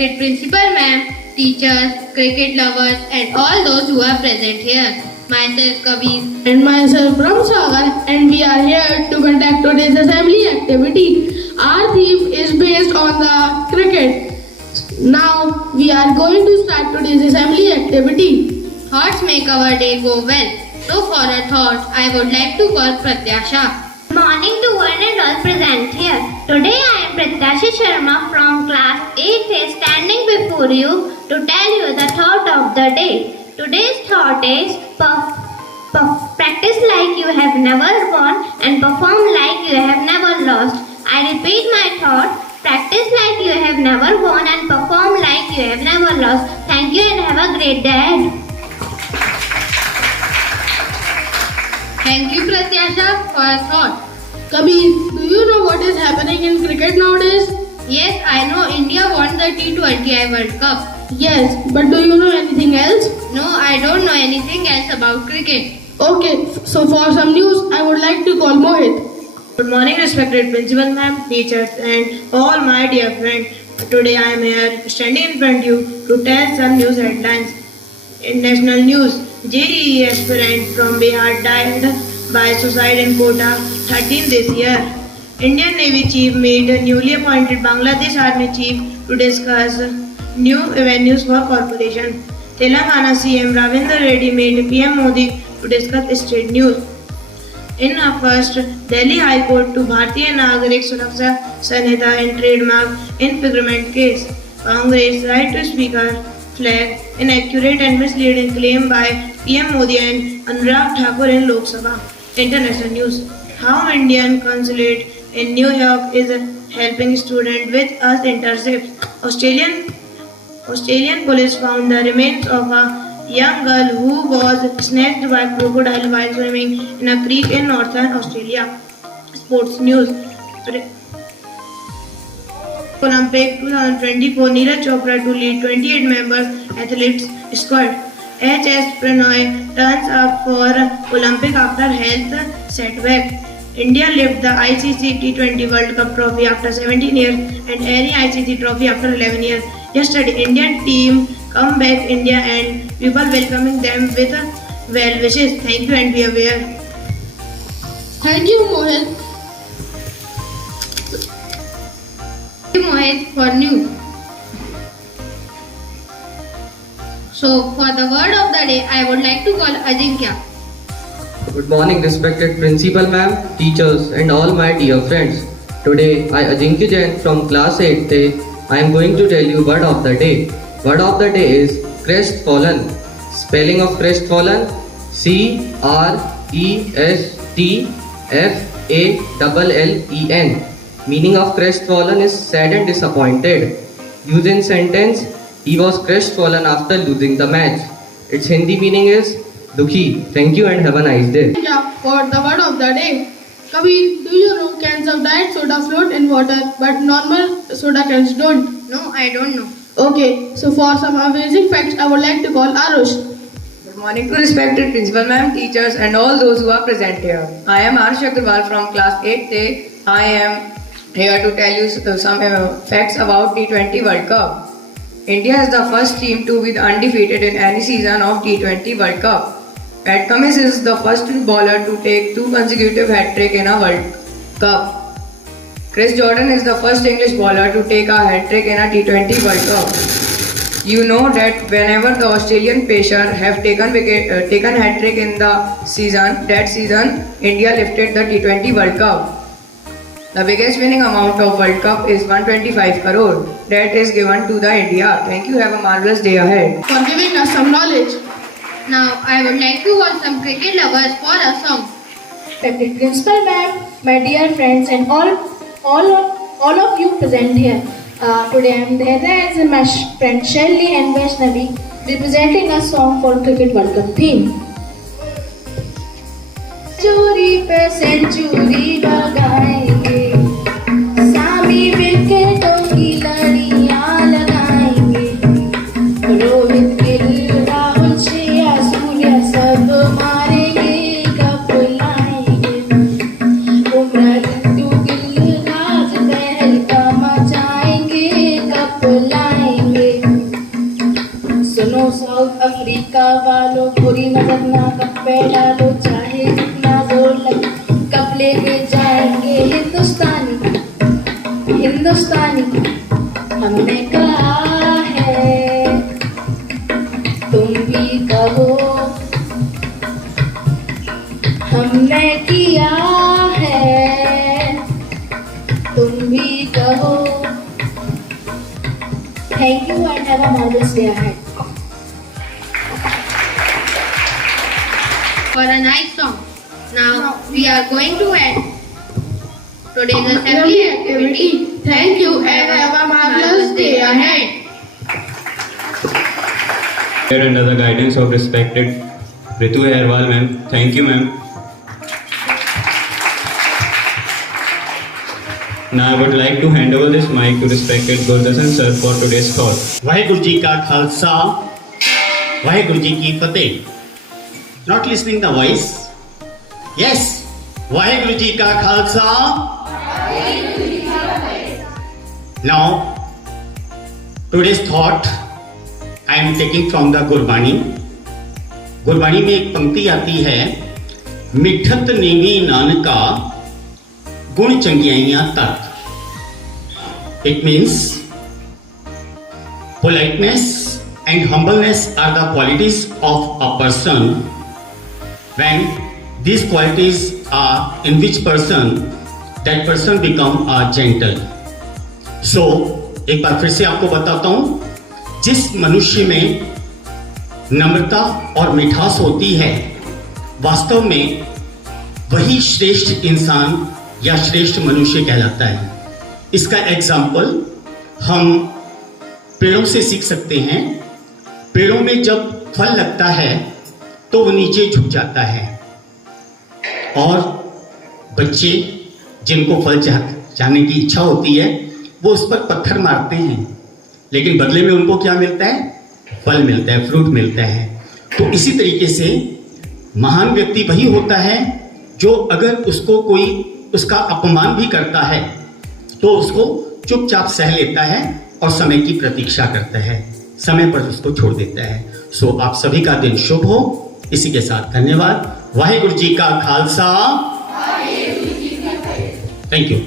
Respected Principal Ma'am, teachers, cricket lovers and all those who are present here. Myself Kabir And myself Brahmsagar, and we are here to conduct today's assembly activity. Our theme is based on the cricket. Now we are going to start today's assembly activity. Thoughts make our day go well. So for a thought, I would like to call Pratyasha. Morning to one and all present here. Today I am Pratyashi Sharma from class 8th standing before you to tell you the thought of the day. Today's thought is practice like you have never won and perform like you have never lost. I repeat my thought. Practice like you have never won and perform like you have never lost. Thank you and have a great day. Thank you Pratyasha for a thought. Kabir, do you know what is happening in cricket nowadays? Yes, I know India won the T20I World Cup. Yes, but do you know anything else? No, I don't know anything else about cricket. Okay, so for some news, I would like to call Mohit. Good morning, respected principal ma'am, teachers, and all my dear friends. Today I am here standing in front of you to tell some news headlines. In national news, JEE aspirant from Bihar died by suicide in Kota, 13 this year. Indian Navy Chief met newly appointed Bangladesh Army Chief to discuss new avenues for cooperation. Telangana CM Ravindra Reddy met PM Modi to discuss state news. In a first, Delhi High Court to Bharatiya Nagarik Suraksha Sanhita and trademark infringement case. Congress right to speaker flag inaccurate and misleading claim by PM Modi and Anurag Thakur in Lok Sabha. International news. How Indian consulate in New York is helping students with Earth intercepts. Australian police found the remains of a young girl who was snatched by crocodile while swimming in a creek in northern Australia. Sports news. Olympic 2024 Neeraj Chopra to lead 28 members athletes squad. HS Pranoy turns up for Olympic after health setback. India lifted the ICC T20 World Cup trophy after 17 years and Airy ICC trophy after 11 years. Yesterday, Indian team come back India and people welcoming them with well wishes. Thank you and be aware. Thank you, Mohit. Thank you Mohit for news. So for the word of the day, I would like to call Ajinkya. Good morning, respected principal ma'am, teachers and all my dear friends. Today I Ajinkya Jain from class 8th. I am going to tell you word of the day. Word of the day is crestfallen. Spelling of crestfallen: CRESTFALLEN. Meaning of crestfallen is sad and disappointed. Use in sentence: he was crestfallen after losing the match. Its Hindi meaning is dukhi. Thank you and have a nice day. Yeah, for the word of the day. Kabir, do you know cans of diet soda float in water but normal soda cans don't? No, I don't know. Okay, so for some amazing facts, I would like to call Arush. Good morning to respected principal ma'am, teachers and all those who are present here. I am Arsh Agrawal from class 8th. I am here to tell you some facts about T20 World Cup. India is the first team to be undefeated in any season of T20 World Cup. Pat Cummins is the first bowler to take 2 consecutive hat-trick in a World Cup. Chris Jordan is the first English bowler to take a hat-trick in a T20 World Cup. You know that whenever the Australian pacer have taken hat-trick in the season, India lifted the T20 World Cup. The biggest winning amount of World Cup is 125 crore. That is given to the India. Thank you. Have a marvelous day ahead. For giving us some knowledge. Now I would like to call some cricket lovers for a song. Respected principal ma'am, my dear friends and all of you present here. Today I am there as my friend Shelly and Vaishnavi representing a song for Cricket World Cup theme. Century पे century लगाएंगे, सामी विकेटों की लड़ियां लगाएंगे, रोहित गिल राहुल श्रेया सूर्या सब मारेंगे cup लाएंगे, बुमराह गिल राज तहलका मचाएंगे cup लाएंगे। सुनो साउथ अफ्रीका वालों, बुरी नजर ना कब पे डालो, चाहे जितना जोर लगे कब लेके जाएंगे हिंदुस्तानी हिंदुस्तानी। हमने कहा है तुम भी कहो, हमने किया है तुम भी कहो। Thank you and have a marvelous day ahead. For a nice song. Now we are going to end today's assembly activity. Thank you and have a marvelous day ahead. Here under the guidance of respected Ritu Airwal ma'am. Thank you ma'am. Now I would like to hand over this mic to respected Gurdasan sir for today's thought. Waheguru ji का खालसा, वाहिगुरु जी की फतेह. Not listening the voice. Yes. Waheguru ji का Khalsa. Now today's thought I am taking from the Gurbani. Gurbani में एक पंक्ति आती है, मिठत नीवी नानका गुण चंगियाइयां तत्. It means politeness and humbleness are the qualities of a person. When these qualities are in which person, that person become a gentle. So एक बार फिर से आपको बताता हूं, जिस मनुष्य में नम्रता और मिठास होती है, वास्तव में वही श्रेष्ठ इंसान या श्रेष्ठ मनुष्य कहलाता है. इसका एग्जाम्पल हम पेड़ों से सीख सकते हैं. पेड़ों में जब फल लगता है तो वो नीचे झुक जाता है, और बच्चे जिनको फल चाहने की इच्छा होती है वो उस पर पत्थर मारते हैं, लेकिन बदले में उनको क्या मिलता है? फल मिलता है, फ्रूट मिलता है. तो इसी तरीके से महान व्यक्ति वही होता है जो अगर उसको कोई उसका अपमान भी करता है तो उसको चुपचाप सह लेता है और समय की प्रतीक्षा करता है, समय पर उसको छोड़ देता है. सो आप सभी का दिन शुभ हो. इसी के साथ धन्यवाद. वाहिगुरु जी का खालसा. Thank you.